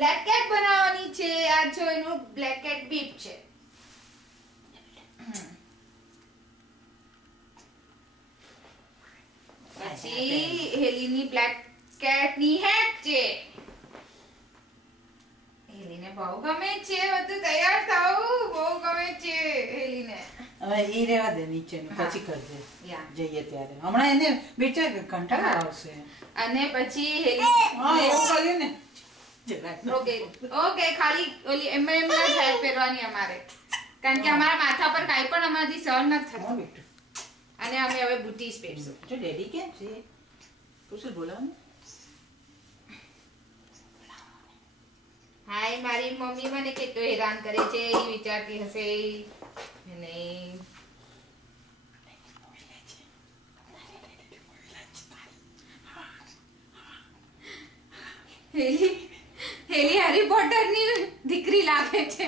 Black cat બનાવવાની છે. આ જો એનું બ્લેક કેટ બીપ છે. પછી હેલીની બ્લેક કેટ ની હેટ છે. હેલીને બહુ ગમે છે બધું તૈયાર થવું બહુ ગમે છે હેલીને. હવે ઈ રેવા દે નીચેનું પછી કરજે જઈએ ત્યારે. હમણાં એને બેચા કંટાળો આવશે. અને પછી હેલી એવું કર્યું ને. ઓકે ખાલી ઓલી એમ હેર પહેરવાની અમારે, કારણ કે અમારા માથા પર કાઈ પણ અમારાથી સહન નથી થતું. અને અમે હવે બુટીસ પહેરશું. જો ડેડી કેમ છે? કુશલ બોલાવો. હાય, મારી મમ્મી મને કેટલો હેરાન કરે છે એ વિચારતી હશે. નહીં હેલી હેરી પોટર ની દીકરી લાગે છે.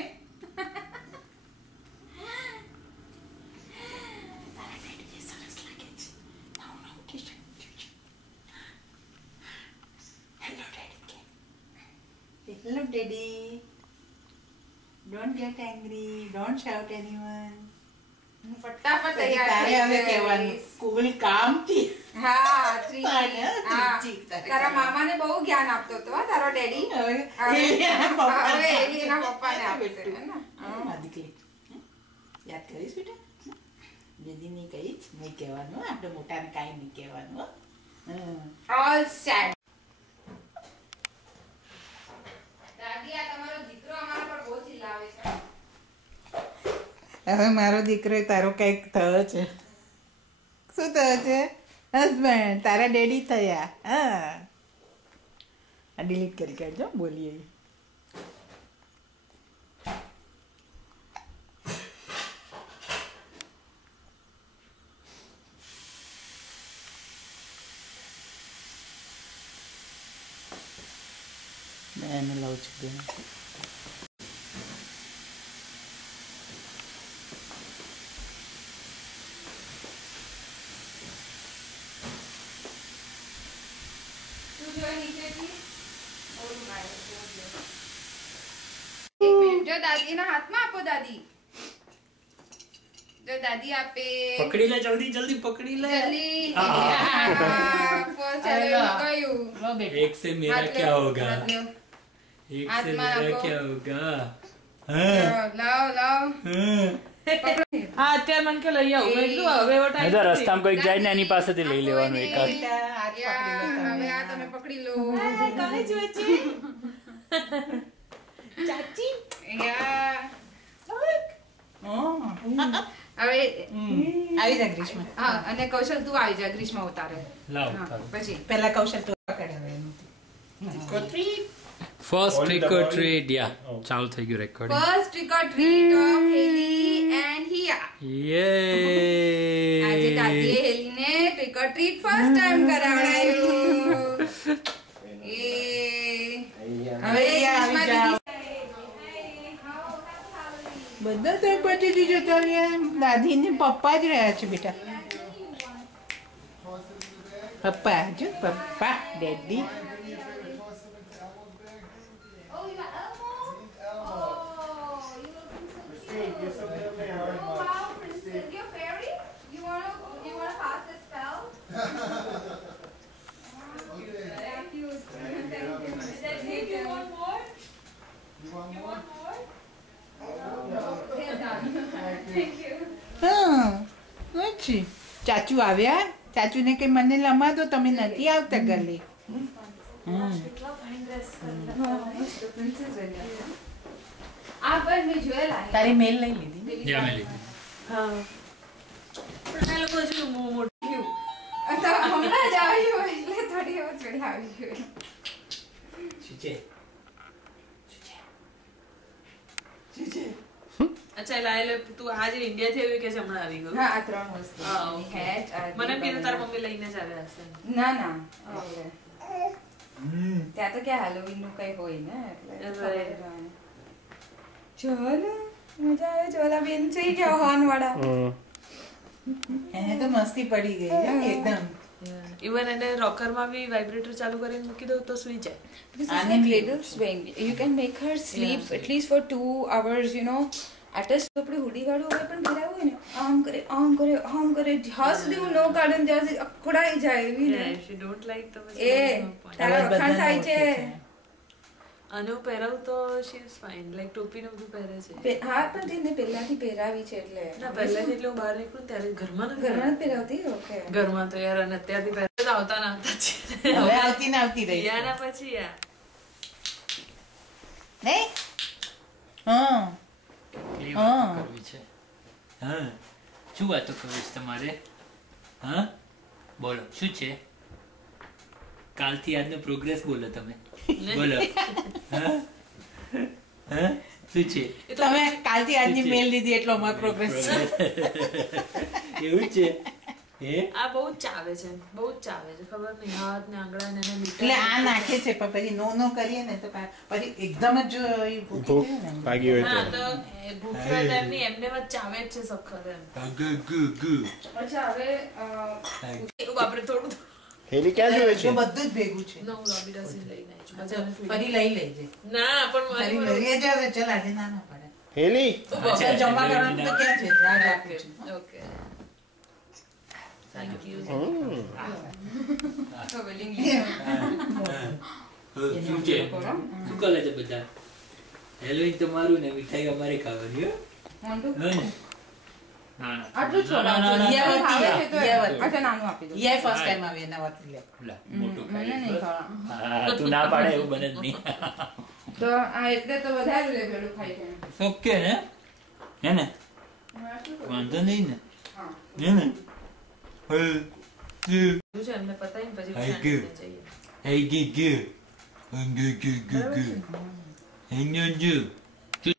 Hello, Daddy. Don't get angry. Don't shout anyone. ફટાફટ તૈયાર તારે હવે કહેવાનું કુલ કામ થી. હા, તારા મામાને બહુ જ્ઞાન આપતો હતો તારો ડેડી. હવે એના પપ્પાને આપે છે ને. દીકરી યાદ કરીશ બેટા? દીદી ની કહીશ નહીં કહેવાનું, આપણે મોટાને કાંઈ નહીં કહેવાનું. All set. દાદી, આ તમારો દીકરો અમારા પર બહુ ચિલ્લાવે છે. હવે મારો દીકરો તારો કઈક થયો છે. શું થયો છે? હસબન્ડ, તારા ડેડી થયા. હા, આ ડિલીટ કરી કાઢજો. બોલીએ એને લઉં છું બેન. જો દાદીના હાથમાં આપો. દાદી જો દાદી આપે. પકડી લે, જલ્દી જલ્દી પકડી લે. જલ્દી. કયું एक से मेरा क्या होगा? एक से मेरा क्या होगा? લાવ લાવ. હા, અત્યારે મને કે લઈ આવું. મેં કીધું હવે એવો ટાઈમ નહીં તો રસ્તામાં કોઈક જાય ને એની પાસેથી લઈ લેવાનું એકાદ. હવે આ તમે પકડી લો. ચાચી હવે આવી જા ગ્રીષ્મા. હા, અને કૌશલ તું આવી જા. ગ્રીષ્મા ઉતારે. લાવ પછી પહેલા કૌશલ તું કઢાવે. First trick or treat. યા ચાલુ થઈ ગયું recording. First trick or treat of Heli and Hiya. યે આજે દાદીએ હેલીને trick or treat first time કરાવડાયું. એ હવે ગ્રીષ્મા દીદી બધા શાકભાજી જોતા રહ્યા. દાદી ને પપ્પા જ રહ્યા છે બેટા. પપ્પા જો પપ્પા ડેડી. ચાચુ આવ્યા. ચાચુ ને કઈ મને લમા દો, તમે નથી આવતા ગલે. તારી મેલ લઈ લીધી? યા મેં લીધી. હા, પણ આ લોકો હજુ મોટી હમણાં જ આવ્યું એટલે થોડી વાર ચડી આવી ગયું. અચ્છા એટલે તું આજે ઇન્ડિયા થી આવ્યું કે હમણાં આવી ગયું? હા, આ 3 વસ્તુ. મને એમ કે તારા મમ્મી લઈને જ આવ્યા હશે. ના ના, ત્યાં તો ક્યાં હેલોવીન નું કઈ હોય ને એટલે. ચલો મજા આવે. ચોલા બેન છે કે હોર્ન વાળા. એને તો મસ્તી પડી ગઈ એકદમ. ઇવન એને રોકરમાં બી વાઇબ્રેટર ચાલુ કરીને મૂકી દઉં તો સુઈ જાય. This is like cradle swing. You can make her sleep at least for 2 hours, you know. Attached to આપણે હુડી વાળું હોય પણ પહેરાવું હોય ને આમ કરે જ્યાં સુધી હું ન કાઢું ત્યાં સુધી અકળાઈ જાય એવી ને. If you don't like તો એ તારા વખાણ થાય છે. અને હું પહેરાવું તો she is fine. લાઈક ટોપી ને બધું પહેરે છે. હા પણ તેને પહેલાથી પહેરાવી છે એટલે ના પહેલાથી એટલે હું બહાર નીકળું ત્યારે ઘરમાં જ પહેરાવતી. ઓકે ઘરમાં તો યાર અને અત્યારથી પહેરે આવતા ના આવતા છે. હવે આવતી રહી યાના પછી યાર નહીં. હા કેવી વાતો કરવી છે? હા શું વાતો કરવી છે તમારે? હા બોલો શું છે? કાલથી આજનો પ્રોગ્રેસ બોલો તમે. બોલો. હા હા શું છે? તમે કાલથી આજની મેલ લીધી એટલો અમારો પ્રોગ્રેસ છે. એવું છે? આ બહુ જ ચાવે છે ખબર નહીં હાથ ને આંગળા ને એને એટલે આ નાખે છે પણ પછી નો કરીએ ને તો પછી એકદમ જ ભૂખ લાગી હોય હા તો તો ભૂખ્યા ટાઈમની એમને જ ચાવે જ છે સખત એમ. અચ્છા હવે એવું આપણે થોડું હેલી ક્યાં જોવે છે? બધું જ ભેગું છે. નવું લોબી ડસી લઈને આવી છું. ફરી લઈ લેજે. ના પણ ફરી મારી લઈ જવે. ચલ આજે ના પડે. હેલી ચાલ જમવા કરવાનું તો ક્યાં છે? યાદ રાખું છું. Okay thank you. શું છે? શું કરે છે બધા? હેલોઈન તમારું ને મીઠાઈ અમારે ખાવાની હો. હા ને? ના ના આટલું ના, ના, ના, યા ના, વતી, ના. યા વતી. અચ્છા નાનું આપી દો. યે ફર્સ્ટ ટાઈમ આવી એના વતી લે. લા, મોટું મને ખાઈ નહીં લે. ખાવા. હા તું ના પાડે એવું બને જ નહીં. તો આ એટલે તો વધારે લેવેલું ખાઈ છે. ઓકે ને હે ને વાંધો નહીં ને હે ને છે એમને પતાવીને પછી Hey, શાંતિથી good. જઈએ. Hey, good. Good. Good.